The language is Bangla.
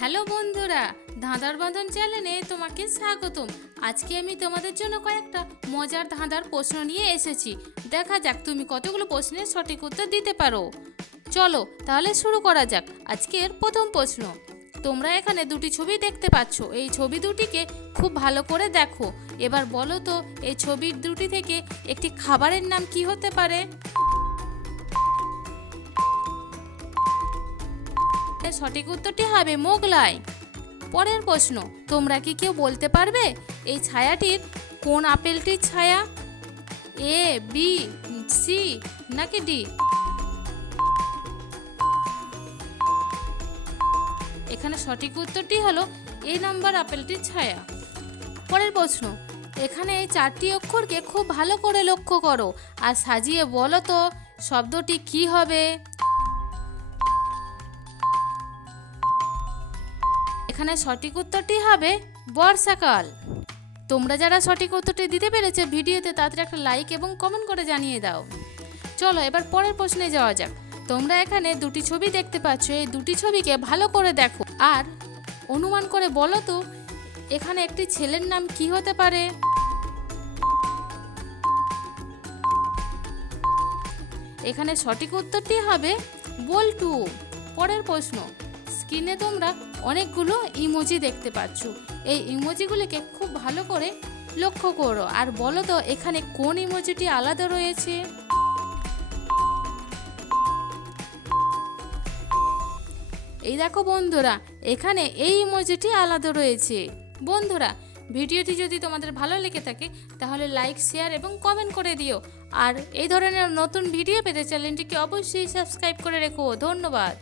হ্যালো বন্ধুরা, ধাঁধার বাঁধন চ্যানেলে তোমাকে স্বাগতম। আজকে আমি তোমাদের জন্য কয়েকটা মজার ধাঁধার প্রশ্ন নিয়ে এসেছি। দেখা যাক তুমি কতগুলো প্রশ্নের সঠিক উত্তর দিতে পারো। চলো তাহলে শুরু করা যাক। আজকের প্রথম প্রশ্ন, তোমরা এখানে দুটি ছবি দেখতে পাচ্ছ। এই ছবি দুটিকে খুব ভালো করে দেখো। এবার বলো তো এই ছবি দুটি থেকে একটি খাবারের নাম কি হতে পারে? সঠিক উত্তরটি হবে মোগলাই। পরের প্রশ্ন, তোমরা কি কেউ বলতে পারবে এই ছায়াটির কোন আপেলটির ছায়া? এ, বি, সি নাকি ডি? এখানে সঠিক উত্তরটি হলো এ নাম্বার আপেলটির ছায়া। পরের প্রশ্ন, এখানে এই চারটি অক্ষরকে খুব ভালো করে লক্ষ্য করো আর সাজিয়ে বলো তো শব্দটি কি হবে? এখানে সঠিক উত্তরটি হবে বর্ষাকাল। তোমরা যারা সঠিক উত্তরটি দিতে পেরেছে ভিডিওতে তাদের একটা লাইক এবং কমেন্ট করে জানিয়ে দাও। চলো এবার পরের প্রশ্নে যাওয়া যাক। তোমরা এখানে দুটি ছবি দেখতে পাচ্ছ। এই দুটি ছবিকে ভালো করে দেখো আর অনুমান করে বলো তো এখানে একটি ছেলের নাম কি হতে পারে? এখানে সঠিক উত্তরটি হবে বল্টু। পরের প্রশ্ন, স্ক্রিনে তোমরা অনেকগুলো ইমোজি দেখতে পাচ্ছ। এই ইমোজিগুলিকে খুব ভালো করে লক্ষ্য করো আর বলো তো এখানে কোন ইমোজিটি আলাদা রয়েছে? এই দেখো বন্ধুরা, এখানে এই ইমোজিটি আলাদা রয়েছে। বন্ধুরা, ভিডিওটি যদি তোমাদের ভালো লেগে থাকে তাহলে লাইক, শেয়ার এবং কমেন্ট করে দিও। আর এই ধরনের নতুন ভিডিও পেতে চ্যানেলটিকে অবশ্যই সাবস্ক্রাইব করে রেখো। ধন্যবাদ।